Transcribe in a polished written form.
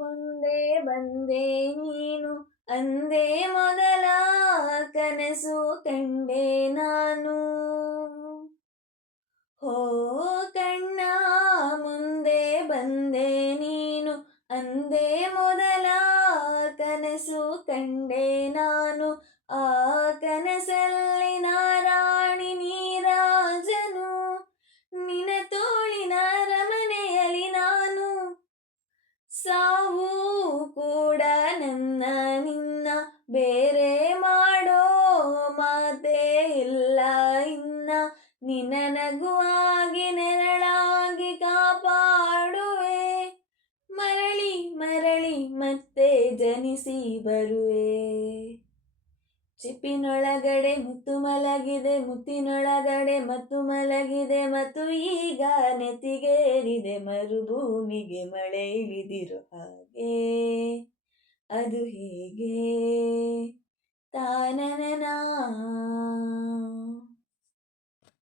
ಮುಂದೆ ಬಂದೆ ನೀನು ಅಂದೇ ಮೊದಲ ಕನಸು ಕಂಡೆ ನಾನು. ಹೋ ಕಣ್ಣ ಮುಂದೆ ಬಂದೆ ನೀನು ಅಂದೇ ಮೊದಲ ಕನಸು ಕಂಡೆ ನಾನು. ಆ ಕನಸಲ್ಲಿ ನಾರಾಣಿ ನೀರಾಜನು ನಿನ ತೋಳಿನ ಅರಮನೆಯಲ್ಲಿ ನಾನು. ಸಾವು ಕೂಡ ನನ್ನ ನಿನ್ನ ಬೇರೆ ಮಾಡೋ ಮಾತೇ ಇಲ್ಲ ಇನ್ನ. ನಿನ್ನ ನಗುವಾಗಿ ನೆರಳಾಗಿ ಕಾಪಾಡುವೆ, ಮರಳಿ ಮರಳಿ ಮತ್ತೆ ಜನಿಸಿ ಬರುವೆ. ಚಿಪ್ಪಿನೊಳಗಡೆ ಮುತ್ತು ಮಲಗಿದೆ, ಮುತ್ತಿನೊಳಗಡೆ ಮತ್ತು ಮಲಗಿದೆ, ಮತ್ತು ಈಗ ನೆತ್ತಿಗೇರಿದೆ ಮರುಭೂಮಿಗೆ ಮಳೆ ಇಳಿದಿರೋ ಹಾಗೆ.